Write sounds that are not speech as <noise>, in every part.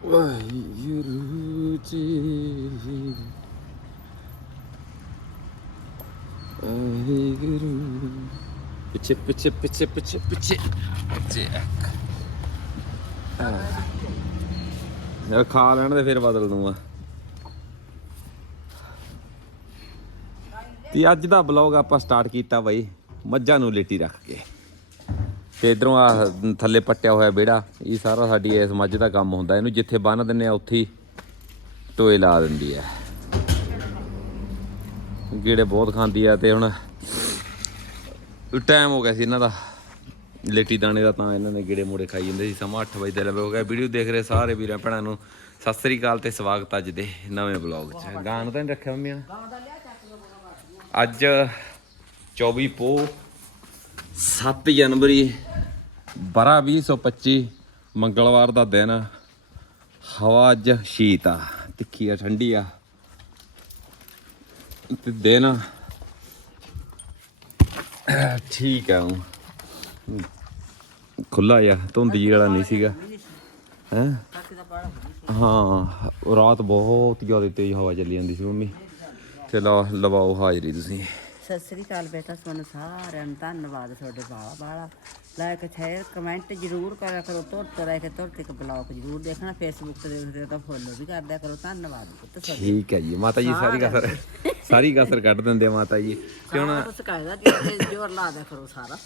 ਵਾਹਿਗੁਰੂ ਜੀ ਵਾਹਿਗੁਰੂ ਪਿੱਛੇ ਪਿੱਛੇ ਪਿੱਛੇ ਪਿੱਛੇ ਪਿੱਛੇ ਪਿੱਛੇ ਯਾਰ ਖਾ ਲੈਣ ਦੇ ਫਿਰ ਬਦਲ ਦੂੰਗਾ ਤੇ ਅੱਜ ਦਾ ਬਲੌਗ ਆਪਾਂ ਸਟਾਰਟ ਕੀਤਾ ਬਈ ਮੱਝਾਂ ਨੂੰ ਲੇਟੀ ਰੱਖ ਕੇ ਤੇ ਇਧਰੋਂ ਆ ਥੱਲੇ ਪੱਟਿਆ ਹੋਇਆ ਵਿਹੜਾ, ਇਹ ਸਾਰਾ ਸਾਡੀ ਇਸ ਮੱਝ ਦਾ ਕੰਮ ਹੁੰਦਾ, ਇਹਨੂੰ ਜਿੱਥੇ ਬੰਨ ਦਿੰਨੇ ਆ, ਉੱਥੇ ਹੀ ਟੋਏ ਲਾ ਦਿੰਦੀ ਆ। ਗੇੜੇ ਬਹੁਤ ਖਾਂਦੀ ਆ ਤੇ ਹੁਣ ਟਾਈਮ ਹੋ ਗਿਆ ਸੀ ਇਹਨਾਂ ਦਾ, ਲੇਟੀ ਦਾਣੇ ਦਾ ਤਾਂ ਇਹਨਾਂ ਨੇ ਗੇੜੇ ਮੋੜੇ ਖਾਈ ਜਾਂਦੇ ਸੀ, ਸਮਾਂ 8 ਵਜੇ ਦੇ ਲਵੇ ਹੋ ਗਿਆ। ਵੀਡੀਓ ਦੇਖ ਰਹੇ ਸਾਰੇ ਵੀਰਾਂ ਭੈਣਾਂ ਨੂੰ, ਸਤਿ ਸ੍ਰੀ ਅਕਾਲ ਤੇ ਸਵਾਗਤ ਅੱਜ ਦੇ ਨਵੇਂ ਬਲੌਗ 'ਚ। ਗਾਣ ਤਾਂ ਨਹੀਂ ਰੱਖਿਆ ਮੰਮੀ ਨੇ? ਅੱਜ 24 ਪੋ 7 ਜਨਵਰੀ 12 2025 ਮੰਗਲਵਾਰ ਦਾ ਦਿਨ। ਹਵਾ ਅੱਜ ਸ਼ੀਤ ਆ, ਤਿੱਖੀ ਆ, ਠੰਡੀ ਆ। ਤੇ ਦਿਨ ਠੀਕ ਆ ਊਂ। ਖੁੱਲਾ ਜਿਹਾ, ਧੁੰਦੀ ਵਾਲਾ ਨਹੀਂ ਸੀਗਾ। ਹੈ? ਹਾਂ, ਰਾਤ ਬਹੁਤ ਜ਼ਿਆਦਾ ਤੇਜ਼ ਹਵਾ ਚੱਲੀ ਜਾਂਦੀ ਸੀ ਮੰਮੀ। ਚਲੋ ਲਵਾਓ ਹਾਜ਼ਰੀ ਤੁਸੀਂ। ਸਤਿ ਸ੍ਰੀ ਅਕਾਲ ਬੇਟਾ ਤੁਹਾਨੂੰ ਸਾਰਿਆਂ ਨੂੰ ਧੰਨਵਾਦ ਤੁਹਾਡੇ ਬਾਲਾ ਬਾਲਾ ਲਾਈਕ ਸ਼ੇਅਰ ਕਮੈਂਟ ਜ਼ਰੂਰ ਕਰਿਆ ਕਰੋ ਤੁਰ ਤੁਰ ਰਹਿ ਕੇ ਤੁਰ ਤੱਕ ਬਲੌਗ ਜ਼ਰੂਰ ਦੇਖਣਾ ਫੇਸਬੁੱਕ ਤੇ ਦੇਖਦੇ ਤਾਂ ਫੋਲੋ ਵੀ ਕਰ ਦਿਆ ਕਰੋ। ਧੰਨਵਾਦ ਪੁੱਤ ਤੁਹਾਡੇ। ਠੀਕ ਹੈ ਜੀ ਮਾਤਾ ਜੀ ਸਾਰੀ ਕਸਰ ਸਾਰੀ ਕਸਰ ਕੱਢ ਦਿੰਦੇ ਆ ਮਾਤਾ ਜੀ। ਤੇ ਹੁਣ ਕੁਛ ਕਾਇਦਾ ਜ਼ੋਰ ਲਾ ਦਿਆ ਕਰੋ ਸਾਰਾ।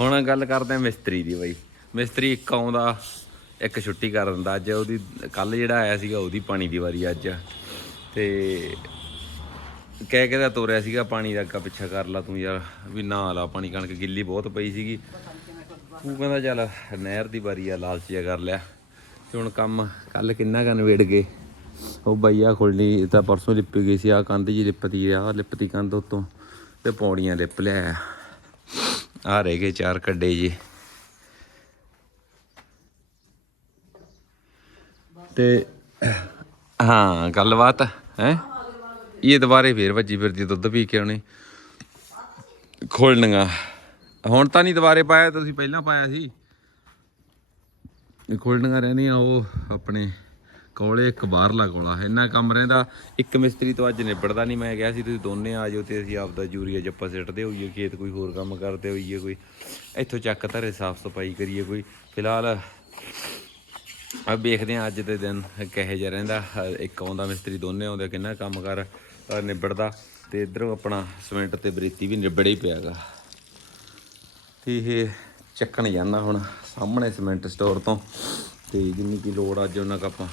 ਹੁਣ ਗੱਲ ਕਰਦੇ ਆ ਮਿਸਤਰੀ ਦੀ ਬਈ। ਮਿਸਤਰੀ ਇੱਕ ਆਉਂਦਾ ਇੱਕ ਛੁੱਟੀ ਕਰ ਦਿੰਦਾ। ਅੱਜ ਉਹਦੀ ਕੱਲ ਜਿਹੜਾ ਆਇਆ ਸੀਗਾ ਉਹਦੀ ਪਾਣੀ ਦੀ ਵਾਰੀ ਅੱਜ। ਤੇ ਕਹਿ ਕੇ ਤਾਂ ਤੋਰਿਆ ਸੀਗਾ, ਪਾਣੀ ਦਾ ਅੱਗਾ ਪਿੱਛਾ ਕਰ ਲਾ ਤੂੰ ਯਾਰ, ਵੀ ਨਾ ਲਾ ਪਾਣੀ, ਕਣਕ ਗਿੱਲੀ ਬਹੁਤ ਪਈ ਸੀਗੀ। ਤੂੰ ਕਹਿੰਦਾ ਚੱਲ ਨਹਿਰ ਦੀ ਵਾਰੀ ਆ ਲਾਲਚੀਆ ਕਰ ਲਿਆ। ਤੇ ਹੁਣ ਕੰਮ ਕੱਲ ਕਿੰਨਾ ਕਨ ਵੇੜ ਗਏ। ਉਹ ਬਈਆ ਖੁੱਲਣੀ ਤਾਂ ਪਰਸੋਂ ਲਿਪ ਗਈ ਸੀ ਆ ਕੰਧ ਜੀ ਲਿਪਤੀ ਆ ਲਿਪਤੀ ਕੰਧ ਉਤੋਂ ਤੇ ਪੌੜੀਆਂ ਲਿਪ ਲਿਆ। ਆ ਰਹਿ ਗਏ ਚਾਰ ਕੱਡੇ ਜੀ। ਤੇ, ਹਾਂ, ਗੱਲਬਾਤ, ਹੈ? ਇਹ ਦੁਬਾਰੇ ਫੇਰ ਵੱਜੀ ਫਿਰਦੀ ਦੁੱਧ ਪੀ ਕੇ ਉਹਨੇ। ਖੋਲਣੀਆਂ। ਹੁਣ ਤਾਂ ਨਹੀਂ ਦੁਬਾਰੇ ਪਾਇਆ, ਤੁਸੀਂ ਪਹਿਲਾਂ ਪਾਇਆ ਸੀ। ਇਹ ਖੋਲਣੀਆਂ ਰਹਿੰਦੀਆਂ, ਉਹ ਆਪਣੇ ਕੋਲੇ, ਇੱਕ ਬਾਹਰਲਾ ਕੋਲਾ। ਇੰਨਾ ਕੰਮ ਰਹਿੰਦਾ, ਇੱਕ ਮਿਸਤਰੀ ਤੋਂ ਅੱਜ ਨਿਬੜਦਾ ਨਹੀਂ, ਮੈਂ ਕਿਹਾ ਸੀ ਤੁਸੀਂ ਦੋਨੇ ਆ ਜਾਓ ਤੇ ਅਸੀਂ ਆਪਦਾ ਯੂਰੀਆ ਜੱਪਾ ਸਿੱਟਦੇ ਹੋਈਏ, ਖੇਤ ਕੋਈ ਹੋਰ ਕੰਮ ਕਰਦੇ ਹੋਈਏ ਕੋਈ। ਇੱਥੋਂ ਚੱਕ ਧਰੇ, ਸਾਫ਼ ਸਫ਼ਾਈ ਕਰੀਏ ਕੋਈ। ਫਿਲਹਾਲ ਆ ਵੇਖਦੇ ਆ ਅੱਜ ਦੇ ਦਿਨ ਕਿਹੋ ਜਿਹਾ ਰਹਿੰਦਾ। ਇੱਕ ਆਉਂਦਾ ਮਿਸਤਰੀ, ਦੋਨੇ ਆਉਂਦੇ, ਕਿੰਨਾ ਕੰਮ ਕਰ। ਨਿਬੜਦਾ ਤੇ ਇਧਰੋਂ ਆਪਣਾ ਸਿਮੈਂਟ ਤੇ ਬਰੇਤੀ ਵੀ ਨਿਬੜੇ ਹੀ ਪਿਆਗਾ। ਤੇ ਇਹ ਚੱਕਣ ਜਾਂਦਾ ਹੁਣ ਸਾਹਮਣੇ ਸਿਮੈਂਟ ਸਟੋਰ ਤੋਂ। ਤੇ ਜਿੰਨੀ ਕੀ ਲੋੜ ਅੱਜ ਉਹਨਾਂ ਕ ਆਪਾਂ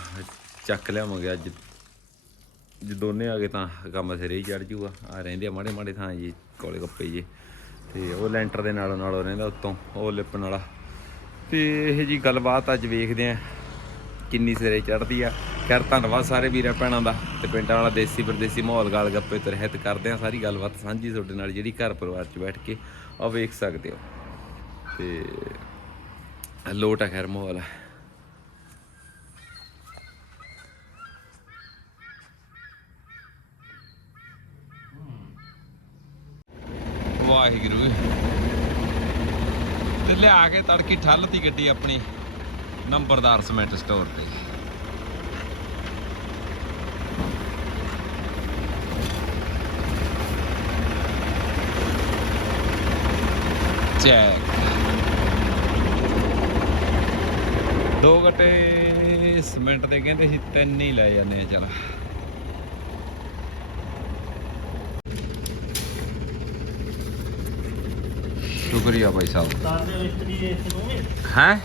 ਚੱਕ ਲਿਆਵਾਂਗੇ। ਅੱਜ ਜੇ ਦੋਨੇ ਆ ਗਏ ਤਾਂ ਕੰਮ ਸਿਰੇ ਹੀ ਚੜ ਜੂਗਾ। ਆ ਰਹਿੰਦੇ ਆ ਮਾੜੇ ਮਾੜੇ ਥਾਂ ਜੀ, ਕੋਲੇ ਕੱਪੇ ਜੀ। ਤੇ ਉਹ ਲੈਂਟਰ ਦੇ ਨਾਲੋਂ ਨਾਲੋਂ ਰਹਿੰਦਾ ਉੱਤੋਂ, ਉਹ ਲਿਪਣ ਵਾਲਾ। ਤੇ ਇਹ ਜੀ ਗੱਲਬਾਤ ਅੱਜ ਵੇਖਦੇ ਆ ਕਿੰਨੀ ਸਿਰੇ ਚੜਦੀ ਆ। ਖੈਰ ਧੰਨਵਾਦ ਸਾਰੇ ਵੀਰਾਂ ਭੈਣਾਂ ਦਾ ਤੇ ਪਿੰਡਾਂ ਵਾਲਾ ਦੇਸੀ ਪਰਦੇਸੀ ਮਾਹੌਲ ਗਾਲ ਗੱਪੇ ਤੇ ਰਹਿਤ ਕਰਦੇ ਆ ਸਾਰੀ ਗੱਲਬਾਤ ਸਾਂਝੀ ਤੁਹਾਡੇ ਨਾਲ ਜਿਹੜੀ ਘਰ ਪਰਿਵਾਰ 'ਚ ਬੈਠ ਕੇ ਆ ਵੇਖ ਸਕਦੇ ਹੋ। ਤੇ ਲੋਟ ਆ ਖੈਰ ਮਾਹੌਲ। ਵਾਹਿਗੁਰੂ ਤੇ ਲਿਆ ਕੇ ਤੜਕੀ ਠੱਲਤੀ ਗੱਡੀ ਆਪਣੀ ਨੰਬਰਦਾਰ ਸਮੈਂਟ ਸਟੋਰ ਤੇ। ਚੈੱਕ ਦੋ ਗੱਟੇ ਸਮੈਂਟ ਦੇ ਕਹਿੰਦੇ ਸੀ ਤਿੰਨ ਹੀ ਲੈ ਜਾਂਦੇ ਆ ਚਲ। ਸ਼ੁਕਰੀਆ ਭਾਈ ਸਾਹਿਬ। ਹੈ?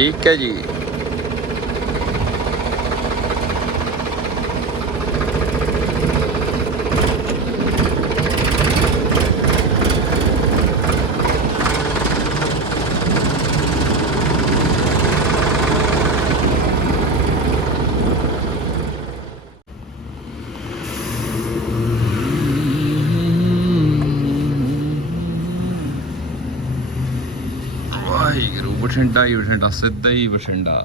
ਠੀਕ ਹੈ ਜੀ ਬਠਿੰਡਾ ਹੀ ਬਠਿੰਡਾ ਸਿੱਧਾ ਹੀ ਬਠਿੰਡਾ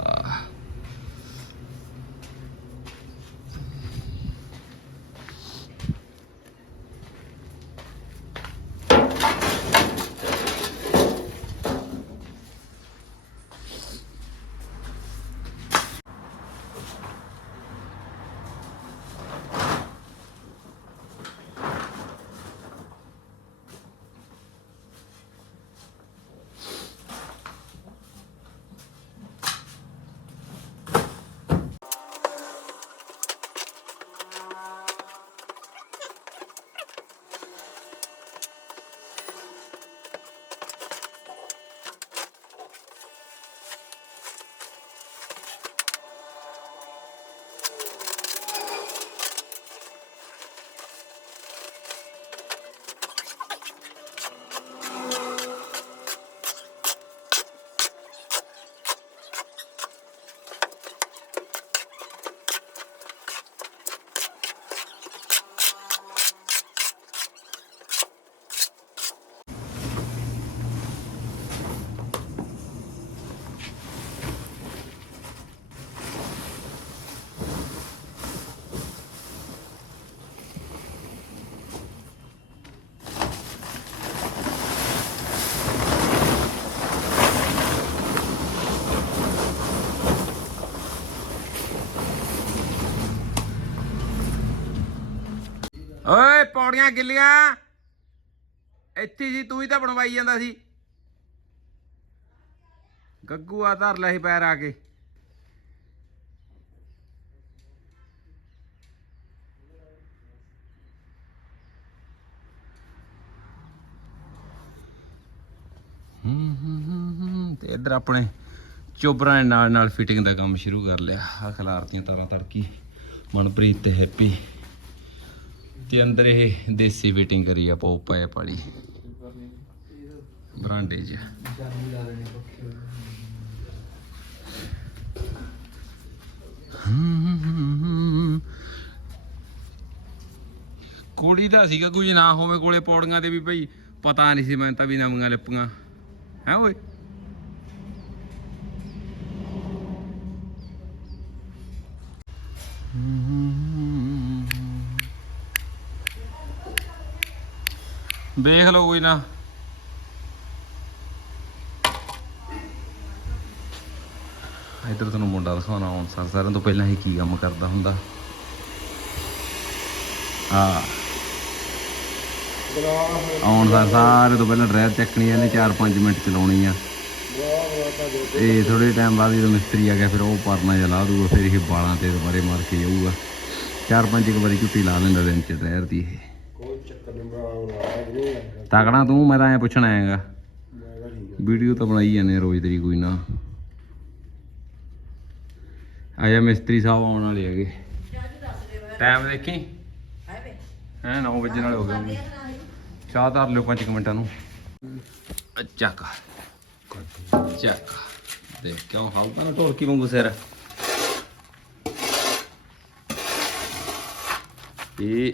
ਓਏ ਪੌੜੀਆਂ ਗਿੱਲੀਆਂ। ਇੱਥੇ ਜੀ ਤੂੰ ਹੀ ਤਾਂ ਬਣਵਾਈ ਜਾਂਦਾ ਸੀ। ਗੱਗੂ ਆ ਧਰ ਲੈ ਸੀ ਪੈਰ ਆ ਕੇ। ਤੇ ਇੱਧਰ ਆਪਣੇ ਚੋਬਰਾਂ ਨੇ ਨਾਲ ਨਾਲ ਫਿਟਿੰਗ ਦਾ ਕੰਮ ਸ਼ੁਰੂ ਕਰ ਲਿਆ। ਆ ਖਲਾਰਤੀਆਂ ਤਾਰਾਂ ਤੜਕੀ। ਮਨਪ੍ਰੀਤ ਤੇ ਹੈਪੀ। ਤੇ ਅੰਦਰ ਇਹ ਦੇਸੀ ਫਿਟਿੰਗ ਕਰੀ ਆ ਪੋ ਪਾਇਪ ਵਾਲੀ। ਬਰਾਂਡੇ 'ਚ ਕੋੜੀ ਦਾ ਸੀਗਾ, ਕੁਝ ਨਾ ਹੋਵੇ ਕੋਲੇ ਪੌੜੀਆਂ ਤੇ ਵੀ ਭਾਈ, ਪਤਾ ਨਹੀਂ ਸੀ, ਮੈਂ ਤਾਂ ਵੀ ਨਵੀਆਂ ਲਿਪੀਆਂ। ਹੈ ਓਏ? ਦੇਖ ਲਓ ਕੋਈ ਨਾ। ਇੱਧਰ ਤੁਹਾਨੂੰ ਮੁੰਡਾ ਦਿਖਾਉਣਾ, ਹੁਣ ਸਰ ਸਾਰਿਆਂ ਤੋਂ ਪਹਿਲਾਂ ਇਹ ਕੀ ਕੰਮ ਕਰਦਾ ਹੁੰਦਾ? ਆ ਆਉਣ ਦਾ ਸਾਰੇ ਤੋਂ ਪਹਿਲਾਂ ਡਰਾਈਵ ਚੱਕਣੀ ਆ ਨੇ 4-5 ਮਿੰਟ ਚਲਾਉਣੀ ਆ। ਇਹ ਥੋੜੇ ਟਾਈਮ ਬਾਅਦ ਜਦੋਂ ਮਿਸਤਰੀ ਆ ਗਿਆ, ਫਿਰ ਉਹ ਪਰਨਾ ਜਿਹਾ ਲਾ ਦੂਗਾ, ਫਿਰ ਇਹ ਬਾਲਾਂ ਤੇ ਦੁਬਾਰੇ ਮਾਰ ਕੇ ਜਾਊਗਾ। ਚਾਰ ਪੰਜ ਇੱਕ ਵਾਰੀ ਝੁੱਟੀ ਲਾ ਲੈਂਦਾ ਦਿਨ ਚ ਡਰਾਈਵਰ ਦੀ ਇਹ। ਤਕੜਾ ਤੂੰ ਮੈਂ ਤਾਂ ਐ ਪੁੱਛਣ ਆਇਆਗਾ ਵੀਡੀਓ ਤਾਂ ਬਣਾਈ ਜਾਂਦੇ ਆ ਰੋਜ਼ ਤੇਰੀ ਕੋਈ ਨਾ। ਆਇਆ ਮਿਸਤਰੀ ਸਾਹਿਬ ਆਉਣ ਵਾਲੇ ਹੈਗੇ। ਟਾਈਮ ਦੇਖੀ? ਹੈ 9 ਵਜੇ ਨਾਲ ਹੋ ਗਿਆ। ਚਾਹ ਧਰ ਲਿਓ 5 ਮਿੰਟਾਂ ਨੂੰ। ਚੱਕ ਚੱਕ ਦੇਖ ਕਿਉਂ ਹਾਲਦਾ ਨਾ ਢੋਲਕੀ ਵਾਂਗੂ ਸਿਰ। ਇਹ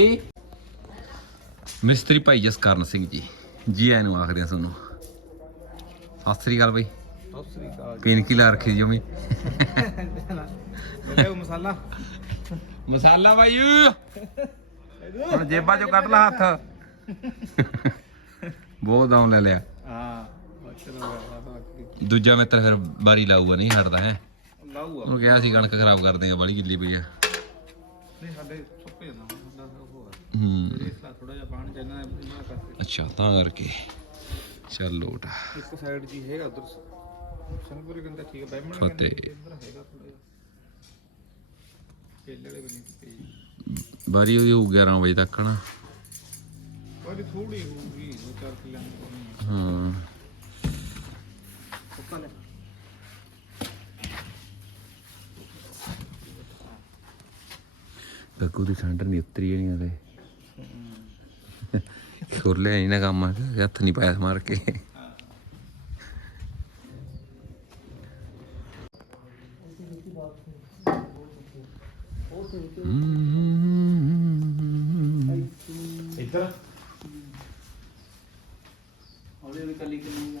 ਇਹ ਮਿਸਤਰੀ ਭਾਈ ਜਸਕਰਨ ਸਿੰਘ ਜੀ ਜੀ ਆਇਆਂ ਨੂੰ ਆਖਦੇ ਆ ਤੁਹਾਨੂੰ। ਸਤਿ ਸ੍ਰੀ ਅਕਾਲ ਬਈ। ਸਤਿ ਸ੍ਰੀ ਅਕਾਲ ਪੇਨ ਕੀ ਲਾ ਰੱਖੀ ਜਮੀ? ਉਹ ਮਸਾਲਾ। ਮਸਾਲਾ ਬਾਈ। ਹੁਣ ਜੇਬਾਂ ਚੋਂ ਕੱਢ ਲਾ ਹੱਥ। ਬਹੁਤ ਦਮ ਲੈ ਲਿਆ। ਹਾਂ ਦੂਜਾ ਮਿੱਤਰ ਫਿਰ ਬਾਰੀ ਲਾਊਗਾ ਨਹੀਂ ਹਟਦਾ ਹੈ। ਲਾਊਗਾ। ਉਹਨੂੰ ਕਿਹਾ ਸੀ ਕਣਕ ਖਰਾਬ ਕਰਦੇ ਆ ਬੜੀ ਗਿੱਲੀ ਪਈ ਆ। ਨਹੀਂ ਸਾਡੇ ਹੂੰ। ਲਾ ਥੋੜਾ ਜਿਹਾ ਪਾਣੀ ਚਾਹੀਦਾ ਇਹਨਾਂ ਕਰਕੇ ਅੱਛਾ ਤਾਂ ਕਰਕੇ। ਚੱਲ ਲੋਟ ਇੱਕ ਸਾਈਡ ਜੀ ਹੈਗਾ ਉਧਰ ਸੰਗਪੁਰ ਕਹਿੰਦਾ ਠੀਕ ਹੈ ਬੈਮਣ ਕੇਲੇ ਬਣੀ ਪਈ ਬਾਰੀ ਉਹਦੀ ਹੋਊ 11 ਵਜੇ ਤੱਕ ਨਾ ਪਰ ਥੋੜੀ ਹੋਊਗੀ ਦੋ ਚਾਰ ਕਿੱਲਿਆਂ ਦੀ ਹਾਂ। ਗੱਗੂ ਦੀ ਸੰਡਰ ਨਹੀਂ ਉਤਰੀ ਨਹੀਂ ਹਲੇ। ਸੁਰ ਲਿਆ ਨਹੀਂ ਨਾ ਕੰਮ ਹੱਥ ਨਹੀਂ ਪਾਇਆ ਮਾਰ ਕੇ। ਇੱਧਰ ਹੌਲੀ ਹੌਲੀ ਕੱਲੀ ਕੱਲੀ ਨਾ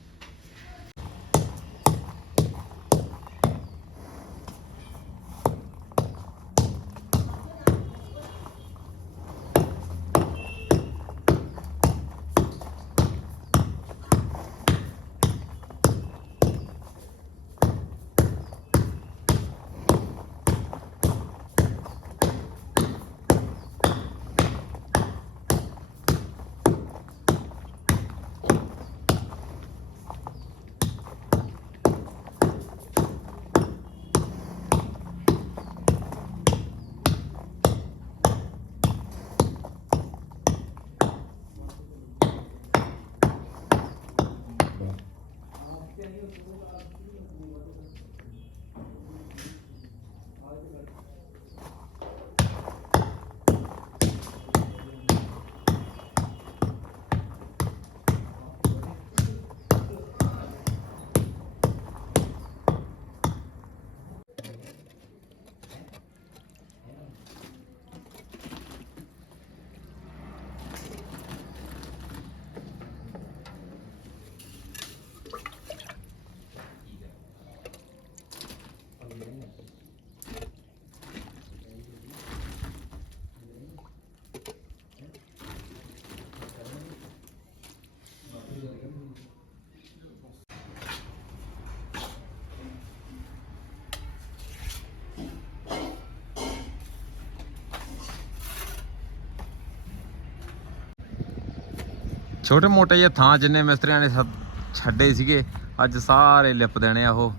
ਛੋਟੇ ਮੋਟੇ ਜਿਹੇ ਥਾਂ ਜਿੰਨੇ ਮਿਸਤਰੀਆਂ ਨੇ ਸੱਦ- ਛੱਡੇ ਸੀਗੇ, ਅੱਜ ਸਾਰੇ ਲਿਪ ਦੇਣੇ ਆ ਉਹ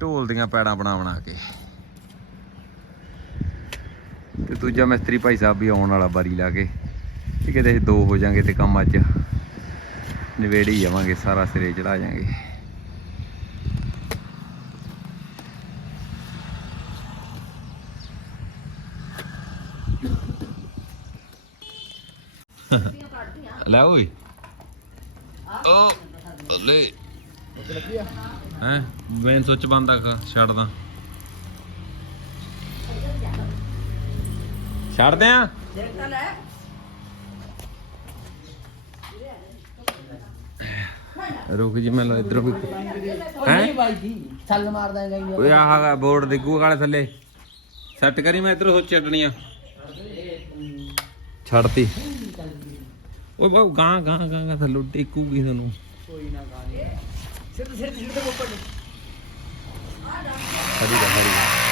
ਢੋਲ ਦੀਆਂ ਪੈੜਾਂ ਬਣਾ ਬਣਾ ਕੇ। ਤੇ ਦੂਜਾ ਮਿਸਤਰੀ ਭਾਈ ਸਾਹਿਬ ਵੀ ਆਉਣ ਵਾਲਾ ਬਾਰੀ ਲਾ ਕੇ ਤੇ ਕਿਤੇ ਅਸੀਂ ਦੋ ਹੋ ਜਾਾਂਗੇ ਤੇ ਕੰਮ ਅੱਜ ਨਿਵੇੜ ਹੀ ਜਾਵਾਂਗੇ, ਸਾਰਾ ਸਿਰੇ ਚੜਾ ਜਾਾਂਗੇ। ਲੈ ਓਏ। ਲੈ ਹੈ? ਮੇਨ ਸੁੱਚ ਬੰਦ ਆ ਛੱਡਦਾ। ਛੱਡਦੇ ਆ? ਰੁਕ ਜੀ, ਮੈਂ ਇਧਰੋਂ ਵੀ। ਹੈ? ਬਾਈ ਜੀ ਛੱਲ ਮਾਰਦਾ ਗਈ ਓਏ ਆਹ ਬੋਰਡ ਦੇਖੂ ਕਾਲੇ ਥੱਲੇ। ਸੈੱਟ ਕਰੀ ਮੈਂ ਇਧਰੋਂ ਸੋਚ ਛੱਡਣੀਆਂ ਛੱਡਤੀ। ਓਏ ਬਾਉ ਗਾਂ ਗਾਂ ਗਾਂ ਗਾਂ ਥੱਲੋਂ ਟੇਕੂਗੀ ਤੁਹਾਨੂੰ। ਕੋਈ ਨਾ ਗਾਣੇ ਸਿਰ ਸਿਰ ਸਿਰ ਤੇ ਉੱਪਰ ਖੜੀ ਦਾ ਦਾ ਨਹੀਂ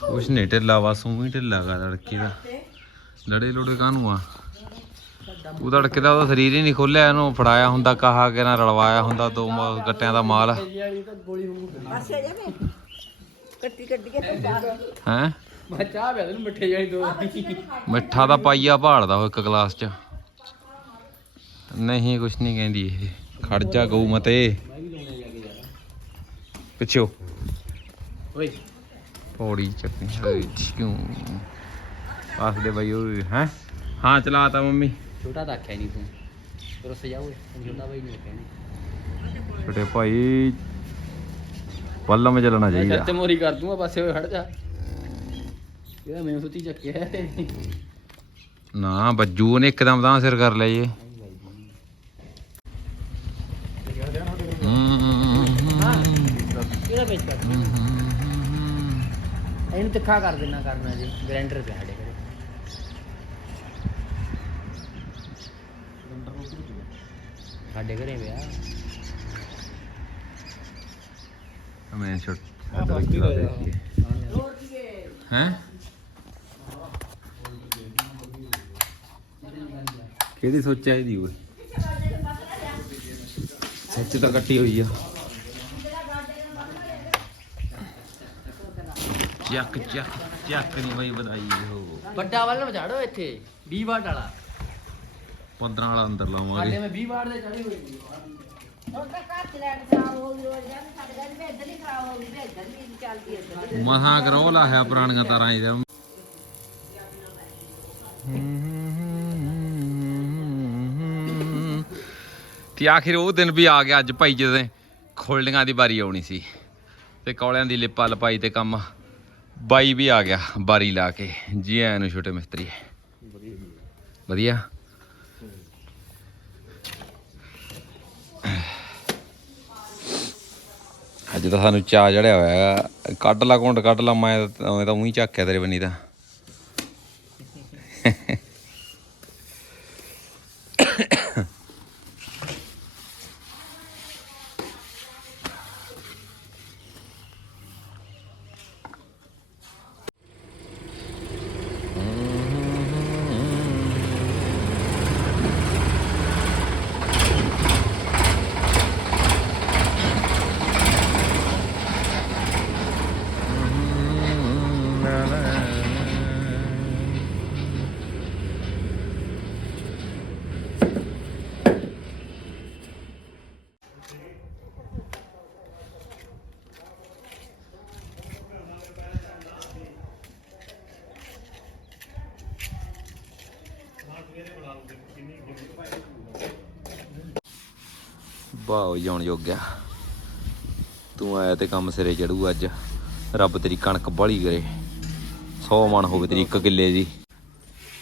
ਕੁਛ ਨਹੀਂ ਢਿੱਲਾ ਵਾ ਸੂ ਹੀ ਢਿੱਲਾ ਗਾ ਲੜਕੀ ਦਾ। ਲੜੇ ਲੋੜੇ ਕਾਹਨੂੰ ਆ? ਉਹ ਧੜਕੇ ਦਾ ਉਹਦਾ ਸਰੀਰ ਹੀ ਨਹੀਂ ਖੋਲਿਆ ਇਹਨੂੰ ਫੜਾਇਆ ਹੁੰਦਾ ਕਹਾ ਕੇ ਨਾ ਰਲਵਾਇਆ ਹੁੰਦਾ ਦੋ ਮ- ਗੱਟਿਆਂ ਦਾ ਮਾਲ। ਪਾਸੇ ਜਾਵੇ ਕੱਟੀ ਕੱਟੀ ਕੇ ਬਾਹਰ ਹੈ? ਮੈਂ ਚਾਹ ਪਿਆ ਤੈਨੂੰ ਮਿੱਠੇ ਜਾਈ ਦੋ। ਮਿੱਠਾ ਦਾ ਪਾਈਆ ਭਾਲਦਾ ਉਹ ਇੱਕ ਗਲਾਸ ਚ। ਨਹੀਂ ਕੁਛ ਨਹੀਂ ਕਹਿੰਦੀ ਇਹ। ਖੜ ਜਾ ਗਊ ਮਤੇ। ਪਿੱਛੋ ਓਏ। ਪੌੜੀ ਚੱਕਣੀ ਹੋਈ ਕਿਉਂ ਪਾਸ ਦੇ ਬਈ ਓਏ ਹੈ? ਹਾਂ ਚਲਾਤਾ ਮੰਮੀ। ਛੋਟਾ ਤਾਂ ਆਖਿਆ ਨਹੀਂ ਤੂੰ। ਤੇਰਾ ਸਜਾ ਓਏ ਛੋਟਾ ਬਾਈ ਨਹੀਂ। ਕਹਿਣੀ ਛੋਟੇ ਭਾਈ ਪੱਲਮ ਚੱਲਣਾ ਚਾਹੀਦਾ। ਤੇ ਮੋਰੀ ਕਰ ਦੂੰਗਾ ਪਾਸੇ ਹੋਏ ਖੜ ਜਾ। ਇਹਦਾ ਮੈਨੂੰ ਸੁੱਤੀ ਚੱਕਿਆ ਨਾ ਬੱਜੂ ਨੇ ਇੱਕਦਮ ਤਾਂ ਸਿਰ ਕਰ ਲਿਆ ਜੀ ਇਹਦਾ ਵਿੱਚ ਕਰ। ਇਹਨੂੰ ਤਿੱਖਾ ਕਰ ਦੇਣਾ ਕਰਨਾ ਜੀ ਗ੍ਰਾਈਂਡਰ ਪਿਆ ਸਾਡੇ ਘਰੇ। ਸਾਡੇ ਘਰੇ ਪਿਆ। ਮੈਂ ਛੋਟ ਹੈ ਕਿਹਦੀ ਸੋਚਿਆ ਇਹਦੀ ਓਏ? ਸੱਚ ਤਾਂ ਕੱਟੀ ਹੋਈ ਆ। ਚੱਕ ਚੱਕ ਚੱਕ ਨਹੀਂ ਬਈ ਵਧਾਈ ਹੋ ਵੱਡਾ ਵੱਲ ਨੂੰ ਝਾੜੋ ਇੱਥੇ 20 ਵਾਟ ਵਾਲਾ। 15 ਵਾਲਾ ਅੰਦਰ ਸਾਡੇ ਲਾਵਾਂਗੇ ਮੈਂ 20 ਵਾਟ ਦੇ ਚੜੀ ਹੋਈ ਉਹਦਾ ਘਰ ਚ ਲੈਟ ਖਰਾਬ ਹੋ ਗਈ ਰੋਜ਼ ਜਾਂਦੇ ਸਾਡੇ ਘਰ ਵੀ ਇੱਧਰ ਹੀ ਖਰਾਬ ਹੋ ਗਈ ਵੀ ਇੱਧਰ ਵੀ ਚੱਲਦੀ ਇੱਧਰ ਮਸਾਂ ਕਰੋ ਲਾਹਿਆ ਪੁਰਾਣੀਆਂ ਤਾਰਾਂ ਇਹਦਾ। ਤੇ ਆਖਿਰ ਉਹ ਦਿਨ ਵੀ ਆ ਗਿਆ ਅੱਜ ਭਾਈ ਜਦੋਂ ਖੋਲਣੀਆਂ ਦੀ ਵਾਰੀ ਆਉਣੀ ਸੀ। ਤੇ ਕੌਲਿਆਂ ਦੀ ਲਿਪਾ ਲਪਾਈ ਤੇ ਕੰਮ। ਬਾਈ ਵੀ ਆ ਗਿਆ, ਬਾਰੀ ਲਾ ਕੇ। ਜੀ ਆਇਆਂ ਨੂੰ ਛੋਟੇ ਮਿਸਤਰੀ। ਵਧੀਆ। ਅੱਜ ਤਾਂ ਸਾਨੂੰ ਚਾਹ ਚੜਿਆ ਹੋਇਆ ਹੈਗਾ। ਕੱਢ ਲਾ ਕੁੰਡ, ਕੱਢ ਲਾ, ਮੈਂ ਤਾਂ ਮੈਂ ਤਾਂ ਉਹੀ ਝਾਕਿਆ ਤੇਰੇ ਬੰਨੀ ਦਾ। ਵਾਹ ਜਾਣ ਜੋਗ ਗਿਆ ਤੂੰ ਆਇਆ ਤੇ ਕੰਮ ਸਿਰੇ ਚੜੂ ਅੱਜ। ਰੱਬ ਤੇਰੀ ਕਣਕ ਬਾਲੀ ਕਰੇ। 100 ਮਣ ਹੋਵੇ ਤੇਰੀ ਇੱਕ ਕਿੱਲੇ ਦੀ।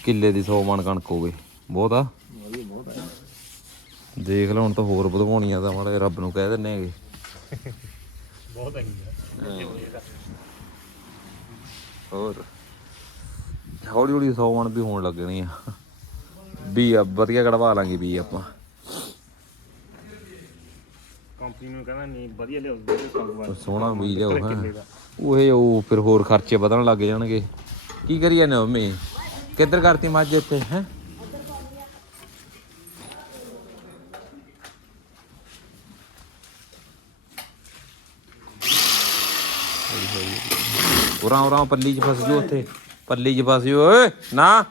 ਕਿੱਲੇ ਦੀ 100 ਮਣ ਕਣਕ ਹੋਵੇ। ਬਹੁਤ ਆ। ਦੇਖ ਲੈ ਹੁਣ ਤਾਂ ਹੋਰ ਵਧਵਾਉਣੀਆਂ ਤਾਂ ਮਾੜੇ ਰੱਬ ਨੂੰ ਕਹਿ ਦਿੰਨੇ ਹੈਗੇ। ਬਹੁਤ ਹੋਰ? ਹੌਲੀ ਹੌਲੀ 100 ਮਣ ਵੀ ਹੋਣ ਲੱਗਣੀ ਆ। ਵੀ ਆ ਵਧੀਆ ਕਢਵਾ ਲਾਂਗੇ ਵੀ ਆਪਾਂ। ਕੰਪਨੀ ਨੂੰ ਕਹਿੰਦਾ ਨਹੀਂ ਵਧੀਆ ਲਿਆਓ ਵਧੀਆ ਸਾਗਵਾਨ ਸੋਹਣਾ ਬੀਜ ਲਿਆਓ ਹਾਂ। ਉਹ ਉਹ ਫਿਰ ਹੋਰ ਖਰਚੇ ਵਧਣ ਲੱਗ ਜਾਣਗੇ। ਕੀ ਕਰੀ ਜਾਂਦੇ ਹੋ ਮੰਮੀ? ਕਿੱਧਰ ਕਰਤੀ ਮੱਝ ਇੱਥੇ ਹੈ? ਉਰਾਂ ਉਰਾਂ ਪੱਲੀ 'ਚ ਫਸ ਜੂ ਉੱਥੇ। ਪੱਲੀ 'ਚ ਫਸ ਜੂ ਓਏ ਨਾ।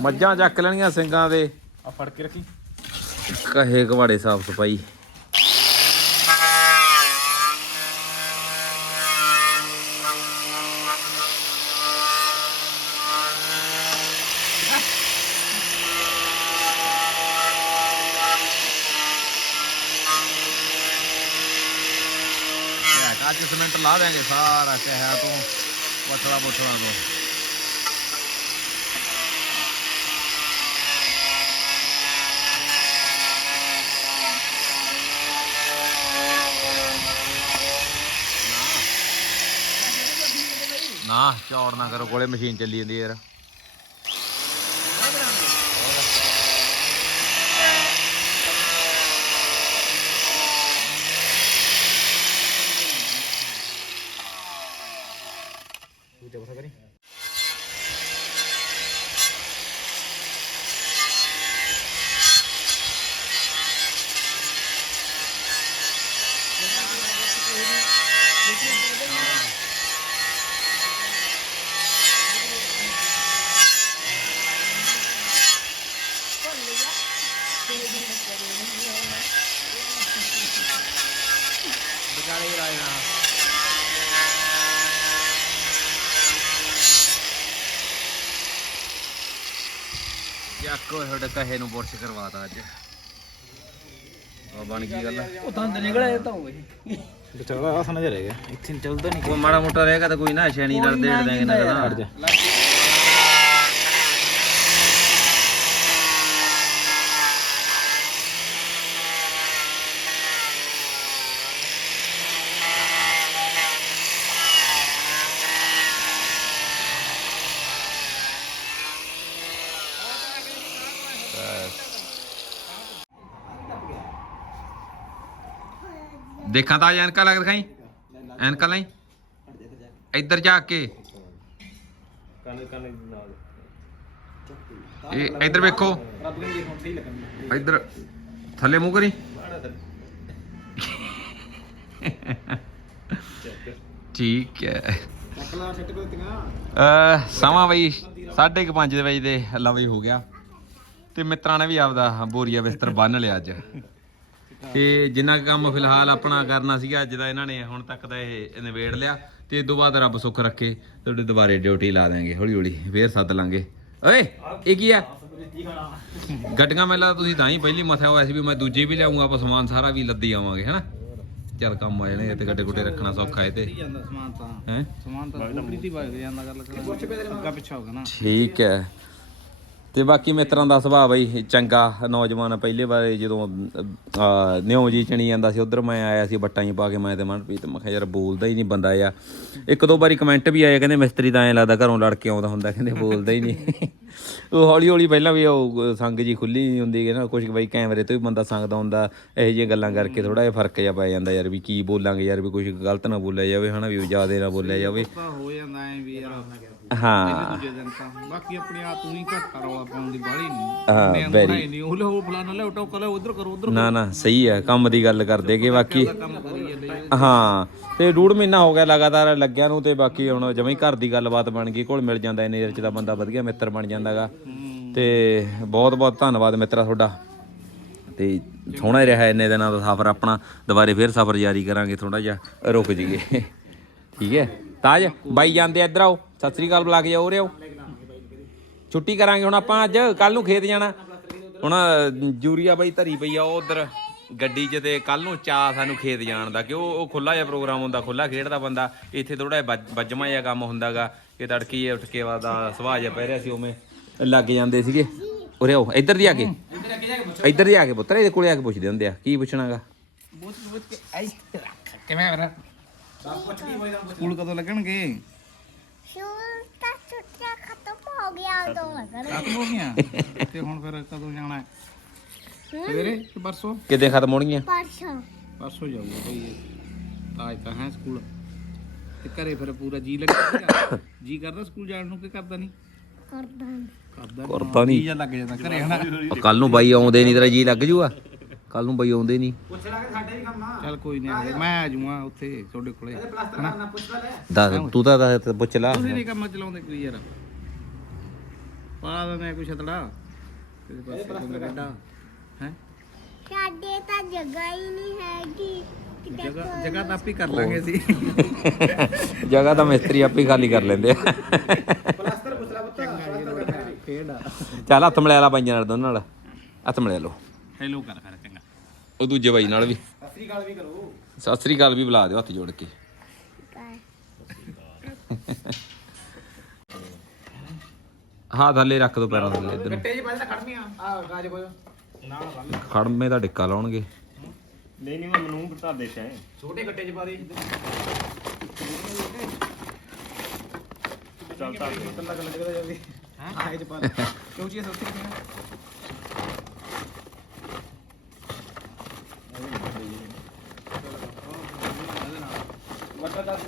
ਮੱਝਾਂ ਚੱਕ ਲੈਣੀਆਂ ਸਿੰਘਾਂ ਦੇ। ਆ ਫੜ ਕੇ ਰੱਖੀ। ਕਹੇ ਕਵਾੜੇ ਸਾਫ਼ ਸਫ਼ਾਈ। ਅੱਜ ਸਿਮੈਂਟ ਲਾ ਦੇਾਂਗੇ ਸਾਰਾ ਕਹਿਆ ਤੂੰ ਪਤਲਾ ਬੋਤਲਾਂ ਤੋਂ। ਨਾ। ਚੌੜ ਨਾ ਕਰੋ, ਕੋਲੇ ਮਸ਼ੀਨ ਚੱਲੀ ਜਾਂਦੀ ਯਾਰ। ਯਾਕੋ ਤੁਹਾਡੇ ਕਹੇ ਨੂੰ ਬੁਰਸ਼ ਕਰਵਾਤਾ ਅੱਜ। ਆ ਬਣ ਗਈ ਗੱਲ। ਉਹ ਦੰਦ ਨਿਕਲੇ ਤਾਂ ਹੋਏ ਵਿਚਾਰਾ ਆਸ ਨਜ਼ਰ ਰਹਿ। ਗਿਆ ਇੱਥੇ ਚੱਲਦਾ ਨਹੀਂ ਉਹ ਮਾੜਾ ਮੋਟਾ ਰਹੇਗਾ ਤਾਂ ਕੋਈ ਨਾ ਸ਼ੈਣੀ ਨਾਲ ਦੇੜ ਦੇਂਗੇ ਨਾ ਨਾ। ਦੇਖਾਂ ਤਾਂ ਐਨਕਾ ਲੱਗ ਦਿਖਾਈ। ਐਨਕਾ ਲਈ। ਇੱਧਰ ਜਾ ਕੇ। ਕੰਨ ਕੰਨ ਨਾਲ ਇਹ ਇੱਧਰ ਵੇਖੋ। ਇੱਧਰ। ਥੱਲੇ ਮੂੰਹ ਕਰੀ। ਠੀਕ ਹੈ। ਸਮਾਂ ਬਈ 5:30 ਦੇ ਵਜੇ ਦੇ ਲਵੀ ਹੋ ਗਿਆ। ਤੇ ਮਿੱਤਰਾਂ ਨੇ ਵੀ ਆਪਦਾ ਬੋਰੀਆ ਬਿਸਤਰ ਬੰਨ ਲਿਆ ਅੱਜ। ਤੇ ਜਿੰਨਾ ਕੁ ਕੰਮ ਫਿਲਹਾਲ ਆਪਣਾ ਕਰਨਾ ਸੀਗਾ ਅੱਜ ਦਾ ਇਹਨਾਂ ਨੇ ਹੁਣ ਤੱਕ ਦਾ ਇਹ ਨਿਬੇੜ ਲਿਆ ਤੇ ਇਸ ਤੋਂ ਬਾਅਦ ਰੱਬ ਸੁੱਖ ਰੱਖੇ ਤੁਹਾਡੇ ਦੁਬਾਰੇ ਡਿਊਟੀ ਲਾ ਦੇਾਂਗੇ ਹੌਲੀ ਹੌਲੀ ਫੇਰ ਸੱਦ ਲਾਂਗੇ। ਓਏ ਇਹ ਕੀ ਆ? ਗੱਡੀਆਂ ਮੇਲਾ ਤੁਸੀਂ ਤਾਂ ਹੀ ਪਹਿਲੀ ਮਥਿਆ ਹੋਇਆ ਸੀ ਵੀ ਮੈਂ ਦੂਜੇ ਵੀ ਲਿਆਉਂਗਾ ਆਪਾਂ ਸਮਾਨ ਸਾਰਾ ਵੀ ਲੱਦੀ ਆਵਾਂਗੇ ਹਨਾ? ਚੱਲ ਕੰਮ ਆ ਜਾਣੇ ਤੇ ਗੱਡੇ ਗੁੱਡੇ ਰੱਖਣਾ ਸੌਖਾ ਹੈ ਤੇ। ਜਾਂਦਾ ਸਮਾਨ ਤਾਂ। ਹੈ? ਸਮਾਨ ਤਾਂ ਸਕੂਟਰੀ ਦੀ ਵਗ ਜਾਂਦਾ ਗੱਲ ਕਰ। ਅੱਗਾ ਪਿੱਛਾ ਹੋ ਗਿਆ ਨਾ। ਠੀਕ ਹੈ। ਤੇ ਬਾਕੀ ਮਿੱਤਰਾਂ ਦਾ ਸੁਭਾਅ ਬਈ ਚੰਗਾ। ਨੌਜਵਾਨ ਪਹਿਲੇ ਵਾਰੇ ਜਦੋਂ ਅਹ, ਨਿਉ ਜੀ ਚਣੀ ਜਾਂਦਾ ਸੀ ਉਧਰ ਮੈਂ ਆਇਆ ਸੀ ਬੱਟਾਂ ਹੀ ਪਾ ਕੇ ਮੈਂ ਤੇ ਮਨਪ੍ਰੀਤ ਮੈਂ ਕਿਹਾ ਯਾਰ ਬੋਲਦਾ ਹੀ ਨਹੀਂ ਬੰਦਾ ਆ ਇੱਕ ਦੋ ਵਾਰੀ ਕਮੈਂਟ ਵੀ ਆਏ ਕਹਿੰਦੇ ਮਿਸਤਰੀ ਤਾਂ ਐਂ ਲੱਗਦਾ ਘਰੋਂ ਲੜ ਕੇ ਆਉਂਦਾ ਹੁੰਦਾ ਕਹਿੰਦੇ ਬੋਲਦਾ ਹੀ ਨਹੀਂ। ਉਹ ਹੌਲੀ ਹੌਲੀ ਪਹਿਲਾਂ ਵੀ ਉਹ ਸੰਗ ਜੀ ਖੁੱਲੀ ਨਹੀਂ ਹੁੰਦੀ ਕਿ ਨਾ ਕੁਝ ਬਈ ਕੈਮਰੇ ਤੋਂ ਵੀ ਬੰਦਾ ਸੰਗਦਾ ਹੁੰਦਾ ਇਹੋ ਜਿਹੀਆਂ ਗੱਲਾਂ ਕਰਕੇ ਥੋੜਾ ਜਿਹਾ ਫ਼ਰਕ ਜਿਹਾ ਪੈ ਜਾਂਦਾ ਯਾਰ ਵੀ ਕੀ ਬੋਲਾਂਗੇ ਯਾਰ ਵੀ ਕੁਝ ਗਲਤ ਨਾ ਬੋਲਿਆ ਜਾਵੇ ਹਨਾ ਵੀ ਜ਼ਿਆਦਾ ਨਾ ਬੋਲਿਆ ਜਾਵੇ। ਹੋ ਜਾਂਦਾ ਐ ਵੀ ਯਾਰ ਹਾਂ। ਦੂਜੇ ਦਿਨ ਤਾਂ ਬਾਕੀ ਆਪਣੇ ਆਪ ਤੂੰ ਹੀ ਘੱਟ ਰੌਲਾ ਪਾਉਣ ਦੀ ਬਾਹਲੀ ਹਾਂ, ਨਹੀਂ very- ਨਹੀਂ ਨਹੀਂ ਉਹ ਲੋ ਫਲਾਣਾ ਲੈ ਟੋਕ ਲੈ ਉਧਰ ਕਰੋ ਉਧਰ ਨਾ ਨਾ ਸਹੀ ਹੈ ਕੰਮ ਦੀ ਗੱਲ ਕਰਦੇ ਕਿ ਬਾਕੀ ਕੰਮ ਕਰੀ ਜਾਂਦੇ ਹਾਂ ਤੇ ਡੂੜ ਮਹੀਨਾ ਹੋ ਗਿਆ ਲਗਾਤਾਰ ਲੱਗਿਆ ਨੂੰ ਤੇ ਬਾਕੀ ਹੁਣ ਜਮਾਂ ਹੀ ਘਰ ਦੀ ਗੱਲਬਾਤ ਬਣ ਗਈ ਕੋਲ ਮਿਲ ਜਾਂਦਾ ਇੰਨੇ ਚਿਰ ਚ ਤਾਂ ਬੰਦਾ ਵਧੀਆ ਮਿੱਤਰ ਬਣ ਜਾਂਦਾਗਾ ਤੇ ਬਹੁਤ ਬਹੁਤ ਧੰਨਵਾਦ ਮਿੱਤਰਾ ਤੁਹਾਡਾ। ਤੇ ਸੋਹਣਾ ਹੀ ਰਿਹਾ ਇੰਨੇ ਦਿਨਾਂ ਦਾ ਸਫ਼ਰ ਆਪਣਾ ਦੁਬਾਰੇ ਫੇਰ ਸਫ਼ਰ ਜਾਰੀ ਕਰਾਂਗੇ ਥੋੜਾ ਜਿਹਾ ਰੁਕ ਜੀਏ ਠੀਕ ਹੈ ਤਾਜ ਬਾਈ ਜਾਂਦੇ ਆ, ਇੱਧਰ ਆਓ। ਸਤਿ ਸ੍ਰੀ ਅਕਾਲ ਬੁਲਾ ਕੇ ਜਾਓ ਰਿਓ ਛੁੱਟੀ ਕਰਾਂਗੇ ਹੁਣ ਆਪਾਂ ਅੱਜ ਕੱਲ ਨੂੰ ਖੇਤ ਜਾਣਾ। ਹੁਣ ਜੂਰੀਆ ਬਾਈ ਧਰੀ ਪਈ ਆ ਉਹ ਉਧਰ ਗੱਡੀ 'ਚ ਤੇ ਕੱਲ ਨੂੰ ਚਾ ਸਾਨੂੰ ਖੇਤ ਜਾਣ ਦਾ ਕਿ ਉਹ ਉਹ ਖੁੱਲਾ ਜਿਹਾ ਪ੍ਰੋਗਰਾਮ ਹੁੰਦਾ ਖੁੱਲਾ ਖੇਡਦਾ ਬੰਦਾ ਇੱਥੇ ਥੋੜਾ ਜਿਹਾ ਵੱਜਮਾ ਜਿਹਾ ਕੰਮ ਹੁੰਦਾਗਾ ਕਿ ਤੜਕੀ ਉੱਠ ਕੇ ਵਾਦਾ ਸੁਭਾਅ ਜਿਹਾ ਪੈ ਰਿਹਾ ਸੀ ਉਵੇਂ ਲੱਗ ਜਾਂਦੇ ਸੀਗੇ। ਉਰੇ ਆਓ ਇੱਧਰ ਦੀ ਆ ਕੇ ਇੱਧਰ ਦੀ ਆ ਕੇ ਪੁੱਤਰ ਇਹਦੇ ਕੋਲੇ ਆ ਕੇ ਪੁੱਛਦੇ ਹੁੰਦੇ ਆ ਕੀ ਪੁੱਛਣਾਗਾ? ਕਿਵੇਂ ਮੇਰਾ ਸਕੂਲ ਕਦੋਂ ਲੱਗਣਗੇ? ਛੁੱਟੀਆਂ ਖਤਮ ਹੋ ਗਿਆ ਉਦੋਂ। ਲੱਗਣ ਖਤਮ ਹੋ ਗਈਆਂ? ਤੇ ਹੁਣ ਫਿਰ ਕਦੋਂ ਜਾਣਾ ਹੈ? ਸਵੇਰੇ ਕਿ ਪਰਸੋਂ? ਕਿਤੇ ਖਤਮ ਹੋਣਗੀਆਂ? ਪਰਸੋਂ। ਪਰਸੋਂ ਜਾਊਗਾ ਬਈ ਇਹ। ਤਾਂ ਅੱਜ ਤਾਂ ਹੈ ਸਕੂਲ। ਤੇ ਘਰੇ ਫਿਰ ਪੂਰਾ ਜੀ ਲੱਗਿਆ ਜੀ ਕਰਦਾ ਸਕੂਲ ਜਾਣ ਨੂੰ ਕਿ ਕਰਦਾ ਨਹੀਂ ਕਰਦਾ ਕਰਦਾ ਕਰਦਾ ਨਹੀਂ ਜੀ ਲੱਗ ਜਾਂਦਾ ਘਰੇ ਹਨਾ? ਕੱਲ ਨੂੰ ਬਾਈ ਆਉਂਦੇ ਨਹੀਂ ਤੇਰਾ ਜੀ ਲੱਗ ਜੂਗਾ। ਕੱਲ ਨੂੰ ਬਾਈ ਆਉਂਦੇ ਨਹੀਂ। ਚੱਲ ਕੋਈ ਨਹੀਂ ਮੈਂ ਆ ਜਾਊਂਗਾ ਉੱਥੇ ਤੁਹਾਡੇ ਕੋਲੇ। ਦੱਸ ਤੂੰ ਤਾਂ ਦੱਸ ਪੁੱਛ ਲਾ। ਤੁਸੀਂ ਨਹੀਂ ਕੰਮ ਚਲਾਉਂਦੇ ਕੋਈ ਯਾਰ। ਪਾ ਦਿੰਦੇ ਕੋਈ ਛਤੜਾ। ਤੇਰੇ ਪਾਸੇ ਕੋਈ ਗੱਡਾ। ਹੈ? ਸਾਡੇ ਤਾਂ ਜਗ੍ਹਾ ਹੀ ਨਹੀਂ ਹੈਗੀ। ਕਿਤੇ ਜਗ੍ਹਾ ਜਗ੍ਹਾ ਤਾਂ ਆਪੇ ਕਰ ਲਾਂਗੇ ਅਸੀਂ। <laughs> ਜਗ੍ਹਾ ਤਾਂ ਮਿਸਤਰੀ ਆਪੇ ਖਾਲੀ ਕਰ ਲੈਂਦੇ ਆ। ਖੇਡ ਆ। ਚੱਲ ਹੱਥ ਮਿਲਾ ਲਾ ਬਾਈਆਂ ਨਾਲ ਦੋਨਾਂ ਨਾਲ। ਹੱਥ ਮਿਲਾ ਲਓ। ਹੈਲੋ ਕਰ ਕਰ ਚੰਗਾ। ਉਹ ਦੂਜੇ ਬਾਈ ਨਾਲ ਵੀ। ਸਤਿ ਸ੍ਰੀ ਅਕਾਲ ਵੀ ਕਰੋ। ਸਤਿ ਸ੍ਰੀ ਅਕਾਲ ਵੀ ਬੁਲਾ ਦਿਓ ਹੱਥ ਜੋੜ ਕੇ। ਹਾਂ ਥੱਲੇ ਰੱਖ ਦੋ ਪੈਰਾਂ ਥੱਲੇ ਇੱਧਰ ਗੱਟੇ ਜੀ ਬਾਜਾ ਖੜਨੀਆਂ ਆ ਗਾਜ ਕੋਲ। ਖੜਮੇ ਦਾ ਡਿੱਕਾ ਲਾਉਣਗੇ। ਨਹੀਂ ਨਹੀਂ ਮੈਂ ਮਨੂੰ ਘਟਾ ਦੇ ਤੈਂ ਛੋਟੇ ਗੱਟੇ ਚ ਪਾ ਦੇ। ਚੱਲ ਤਾਂ ਤੰਦਾ ਗੱਲ ਲੱਗਦਾ ਜਾਂਦੀ ਹਾਂ ਆਏ ਚ ਪਾ ਦੇ। ਕਿਉਂ ਚੀਜ਼ ਉੱਥੇ ਕਿਵੇਂ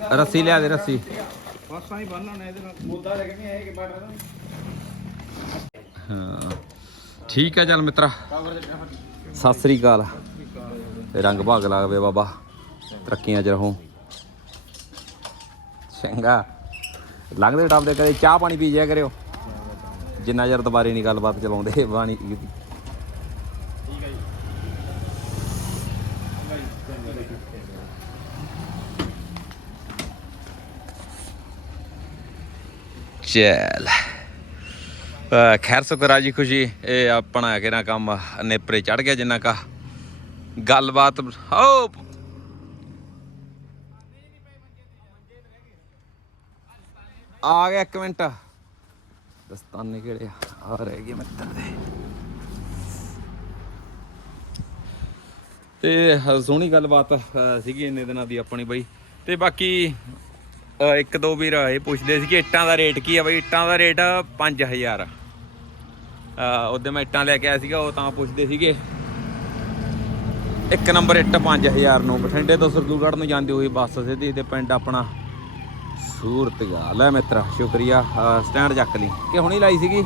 ਰੱਸੀ ਲਿਆ ਦੇ, ਰੱਸੀ। ਬਸ ਆਈ ਬੰਨ ਲੈਣਾ ਇਹਦੇ ਨਾਲ ਮੁੱਦਾ ਲੱਗ ਹੈ। ਕਿ ਬਾਟਰ ਹਾਂ ਠੀਕ ਹੈ ਚੱਲ ਮਿੱਤਰਾ। ਸਤਿ ਸ੍ਰੀ ਅਕਾਲ। ਰੰਗ ਭਾਗ ਲਾਵੇ ਬਾਬਾ। ਤਰੱਕੀਆਂ 'ਚ ਰਹੋ। ਚੰਗਾ। ਲੰਘਦੇ ਟੱਪਦੇ ਕਦੇ ਚਾਹ ਪਾਣੀ ਪੀ ਜਾਇਆ ਕਰਿਓ। ਜਿੰਨਾ ਚਿਰ ਦੁਬਾਰੇ ਨਹੀਂ ਗੱਲਬਾਤ ਚਲਾਉਂਦੇ, ਬਾਣੀ ਚੱਲ। ਅਹ ਖੈਰ ਸੁਖ ਰਾਜੀ ਖੁਸ਼ੀ, ਇਹ ਆਪਣਾ ਕਿਹੜਾ ਕੰਮ, ਨੇਪਰੇ ਚੜ ਗਿਆ ਜਿੰਨਾ ਕਾ। ਗੱਲਬਾਤ ਹੋ ਆ ਗਿਆ ਇੱਕ ਮਿੰਟ। ਦਸਤਾਨੇ ਕਿਹੜੇ ਆ? ਰਹਿ ਗਏ ਮਿੱਤਰ ਦੇ। ਤੇ, ਸੋਹਣੀ ਗੱਲਬਾਤ ਸੀਗੀ ਇੰਨੇ ਦਿਨਾਂ ਦੀ ਆਪਣੀ ਬਈ। ਤੇ ਬਾਕੀ ਇੱਕ ਦੋ ਵੀਰ ਇਹ ਪੁੱਛਦੇ ਸੀ ਕਿ ਇੱਟਾਂ ਦਾ ਰੇਟ ਕੀ ਆ ਬਈ? ਇੱਟਾਂ ਦਾ ਰੇਟ 5000 ਅ ਉਹਦੇ ਮੈਂ ਇੱਟਾਂ ਲੈ ਕੇ ਆਇਆ ਸੀਗਾ, ਉਹ ਤਾਂ ਪੁੱਛਦੇ ਸੀਗੇ। ਇੱਕ ਨੰਬਰ ਇੱਟ 5000 ਨੂੰ। ਬਠਿੰਡੇ ਤੋਂ ਸਰਦੂਲਗੜ੍ਹ ਨੂੰ ਜਾਂਦੀ ਹੋਈ ਬੱਸ ਸਿੱਧੀ ਤੇ ਪਿੰਡ ਆਪਣਾ ਸੂਰਤਗਾ ਲੈ ਮਿੱਤਰਾ, ਸ਼ੁਕਰੀਆ। ਸਟੈਂਡ ਚੱਕ ਲਈ। ਕਿ ਹੁਣੀ ਲਾਈ ਸੀਗੀ?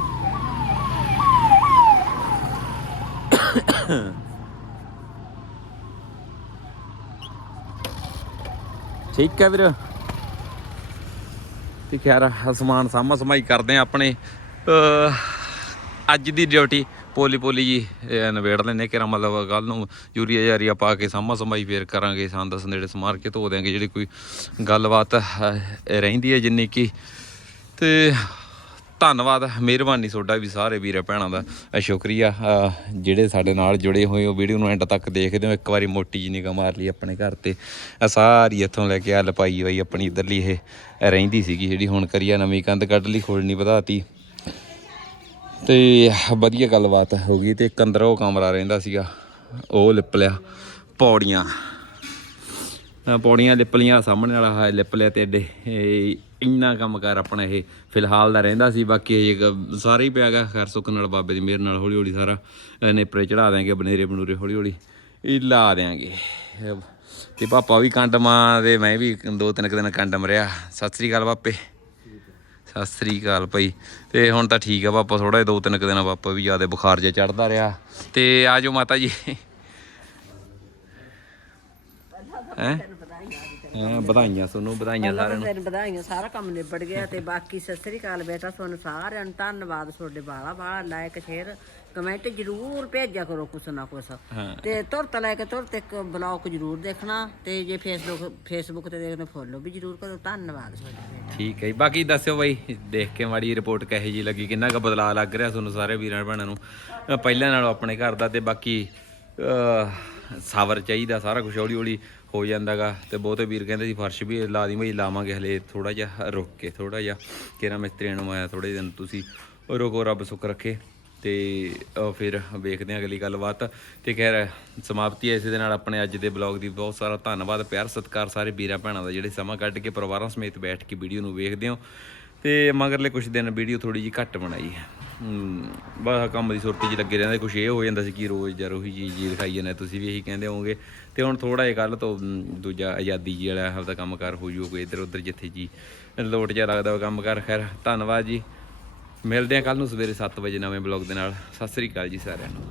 ਠੀਕ ਹੈ ਵੀਰ। ਤੇ ਖੈਰ ਸਮਾਨ ਸਾਮਾ ਸਮਾਈ ਕਰਦੇ ਆ ਆਪਣੇ। ਅੱਜ ਦੀ ਡਿਊਟੀ ਪੋਲੀ ਪੋਲੀ ਜੀ, ਇਹ ਨਵੇੜ ਲੈਨੇ ਕਿ ਮਤਲਬ ਕੱਲ ਨੂੰ ਯੂਰੀਆ ਜਾਰੀਆ ਪਾ ਕੇ ਸਾਮਾ ਸਮਾਈ ਫੇਰ ਕਰਾਂਗੇ, ਸੰਦ ਸੰਦੇੜੇ ਸਮਾਰ ਕੇ ਧੋ ਦਿਆਂਗੇ, ਜਿਹੜੀ ਕੋਈ ਗੱਲਬਾਤ ਰਹਿੰਦੀ ਹੈ ਜਿੰਨੀ ਕੀ। ਤੇ ਧੰਨਵਾਦ, ਮਿਹਰਬਾਨੀ ਤੁਹਾਡਾ ਵੀ ਸਾਰੇ ਵੀਰੇ ਭੈਣਾਂ ਦਾ। ਸ਼ੁਕਰੀਆ। ਜਿਹੜੇ ਸਾਡੇ ਨਾਲ ਜੁੜੇ ਹੋਏ ਹੋ, ਵੀਡੀਓ ਨੂੰ ਐਂਡ ਤੱਕ ਦੇਖਦੇ ਹੋ, ਇੱਕ ਵਾਰੀ ਮੋਟੀ ਜੀ ਨਿਗਾਹ ਮਾਰ ਲਈ ਆਪਣੇ ਘਰ ਤੇ। ਸਾਰੀ ਇੱਥੋਂ ਲੈ ਕੇ ਆ ਲਪਾਈ ਹੋਈ ਆਪਣੀ ਇਧਰਲੀ ਇਹ ਰਹਿੰਦੀ ਸੀਗੀ ਜਿਹੜੀ, ਹੁਣ ਕਰੀਆ ਨਵੀਂ ਕੰਧ ਕੱਢ ਲਈ ਖੋਲਣੀ ਵਧਾਤੀ। ਤੇ ਵਧੀਆ ਗੱਲਬਾਤ ਹੋ ਗਈ ਤੇ ਇੱਕ ਅੰਦਰ ਉਹ ਕਮਰਾ ਰਹਿੰਦਾ ਸੀਗਾ, ਉਹ ਲਿਪ ਲਿਆ ਪੌੜੀਆਂ। ਪੌੜੀਆਂ ਲਿਪ ਲੀਆਂ ਸਾਹਮਣੇ ਵਾਲਾ ਹੈ ਲਿਪ ਲਿਆ ਤੇ ਏਡੇ ਇੰਨਾ ਕੰਮ ਕਰ ਆਪਣਾ ਇਹ, ਫਿਲਹਾਲ ਦਾ ਰਹਿੰਦਾ ਸੀ, ਬਾਕੀ ਇਹ ਗ- ਸਾਰੇ ਹੀ ਪਿਆ ਗਾ, ਖੈਰ ਸੁੱਖ ਨਾਲ ਬਾਬੇ ਦੀ ਮਿਹਰ ਨਾਲ ਹੌਲੀ ਹੌਲੀ ਸਾਰਾ ਨੇਪਰੇ ਚੜਾ ਦਿਆਂਗੇ ਬਨੇਰੇ ਬਨੂਰੇ ਹੌਲੀ ਹੌਲੀ ਇਹ ਲਾ ਦਿਆਂਗੇ। ਅਹ ਤੇ ਪਾਪਾ ਵੀ ਕੰਡਮਾਂ ਤੇ ਮੈਂ ਵੀ ਦੋ ਤਿੰਨ ਕੁ ਦਿਨ ਕੰਡਮ ਰਿਹਾ ਸਤਿ ਸ੍ਰੀ ਅਕਾਲ ਪਾਪੇ। ਸਤਿ ਸ੍ਰੀ ਅਕਾਲ ਭਾਈ। ਤੇ ਹੁਣ ਤਾਂ ਠੀਕ ਆ ਪਾਪਾ ਥੋੜਾ ਜਿਹਾ ਦੋ ਤਿੰਨ ਕੁ ਦਿਨ ਪਾਪਾ ਵੀ ਜ਼ਿਆਦਾ ਬੁਖਾਰ ਜਿਹਾ ਚੜਦਾ ਰਿਹਾ। ਤੇ ਆਜੋ ਮਾਤਾ ਜੀ। ਹੈ ਹਾਂ ਵਧਾਈਆਂ ਤੁਹਾਨੂੰ ਵਧਾਈਆਂ ਸਾਰਿਆਂ ਨੂੰ ਤੈਨੂੰ ਵਧਾਈਆਂ ਸਾਰਾ ਕੰਮ ਨਿਬੜ ਗਿਆ ਤੇ ਬਾਕੀ ਸਤਿ ਸ੍ਰੀ ਅਕਾਲ ਬੇਟਾ ਤੁਹਾਨੂੰ ਸਾਰਿਆਂ ਨੂੰ ਧੰਨਵਾਦ ਤੁਹਾਡੇ ਬਾਲਾ ਬਾਲਾ ਲਾਇਕ ਸ਼ੇਅਰ ਕਮੈਂਟ ਜਰੂਰ ਭੇਜਿਆ ਕਰੋ ਕੁਛ ਨਾ ਕੁਛ। ਤੇ ਤੁਰਤ ਲੈ ਕੇ ਤੁਰਤ ਇੱਕ ਬਲੌਗ ਜਰੂਰ ਦੇਖਣਾ ਤੇ ਜੇ ਫੇਸਬੁੱਕ ਫੇਸਬੁੱਕ ਤੇ ਦੇਖਦੇ ਫੋਲੋ ਵੀ ਜਰੂਰ ਕਰੋ ਧੰਨਵਾਦ ਤੁਹਾਡਾ ਠੀਕ ਹੈ ਜੀ। ਬਾਕੀ ਦੱਸਿਓ ਬਾਈ ਦੇਖ ਕੇ ਮਾੜੀ ਰਿਪੋਰਟ ਕਹੇ ਜੀ ਲੱਗੀ ਕਿੰਨਾ ਕੁ ਬਦਲਾਅ ਲੱਗ ਰਿਹਾ ਤੁਹਾਨੂੰ ਸਾਰੇ ਵੀਰਾਂ ਭੈਣਾਂ ਨੂੰ ਪਹਿਲਾਂ ਨਾਲੋਂ ਆਪਣੇ ਘਰ ਦਾ ਤੇ ਬਾਕੀ ਸਬਰ ਚਾਹੀਦਾ ਸਾਰਾ ਕੁਝ ਹੌਲੀ ਹੌਲੀ ਹੋ ਜਾਂਦਾਗਾ ਤੇ ਬਹੁਤੇ ਵੀਰ ਕਹਿੰਦੇ ਜੀ ਫਰਸ਼ ਵੀ ਲਾ ਦੀ ਬਈ ਲਾਵਾਂਗੇ ਹਲੇ ਥੋੜਾ ਜਿਹਾ, ਰੁਕ ਕੇ ਥੋੜਾ ਜਿਹਾ। ਕਿਹੜਾ ਮਿਸਤਰੀਆਂ ਨੂੰ ਆਇਆ ਥੋੜੇ ਦਿਨ ਤੁਸੀਂ ਰੁਕੋ, ਰੱਬ ਸੁੱਖ ਰੱਖੇ। ਤੇ ਫਿਰ ਵੇਖਦੇ ਹਾਂ ਅਗਲੀ ਗੱਲਬਾਤ। ਤੇ ਖੈਰ, ਸਮਾਪਤੀ ਹੈ ਇਸੇ ਦੇ ਨਾਲ ਆਪਣੇ ਅੱਜ ਦੇ ਬਲੌਗ ਦੀ। ਬਹੁਤ ਸਾਰਾ ਧੰਨਵਾਦ, ਪਿਆਰ, ਸਤਿਕਾਰ ਸਾਰੇ ਵੀਰਾਂ ਭੈਣਾਂ ਦਾ ਜਿਹੜੇ ਸਮਾਂ ਕੱਢ ਕੇ ਪਰਿਵਾਰਾਂ ਸਮੇਤ ਬੈਠ ਕੇ ਵੀਡੀਓ ਨੂੰ ਵੇਖਦੇ ਹੋ। ਤੇ ਮਗਰਲੇ ਕੁਝ ਦਿਨ ਵੀਡੀਓ ਥੋੜੀ ਜਿਹੀ ਘੱਟ ਬਣਾਈ ਬਸ ਕੰਮ ਦੀ ਸੁਰਤੀ 'ਚ ਲੱਗੇ ਰਹਿੰਦੇ ਕੁਝ ਇਹ ਹੋ ਜਾਂਦਾ ਸੀ ਕਿ ਰੋਜ਼ ਜਾਂ ਉਹੀ ਚੀਜ਼ ਜੀ ਦਿਖਾਈ ਜਾਂਦਾ ਤੁਸੀਂ ਵੀ ਇਹੀ ਕਹਿੰਦੇ ਹੋਵੋਗੇ। ਤੇ ਹੁਣ ਥੋੜਾ ਜਿਹਾ ਕੱਲ ਤੋਂ ਦੂਜਾ ਆਜ਼ਾਦੀ ਜੀ ਵਾਲਾ ਆਪਦਾ ਕੰਮ ਕਰ ਹੋ ਜੂ, ਕੋਈ ਇੱਧਰ ਉੱਧਰ ਜਿੱਥੇ ਜੀ ਲੋਟ ਜਿਹਾ ਲੱਗਦਾ ਉਹ ਕੰਮ ਕਰ, ਖੈਰ, ਧੰਨਵਾਦ ਜੀ। ਮਿਲਦੇ ਹਾਂ ਕੱਲ ਨੂੰ ਸਵੇਰੇ 7 ਵਜੇ ਨਵੇਂ ਬਲੌਗ ਦੇ ਨਾਲ। ਸਤਿ ਸ੍ਰੀ ਅਕਾਲ ਜੀ ਸਾਰਿਆਂ ਨੂੰ।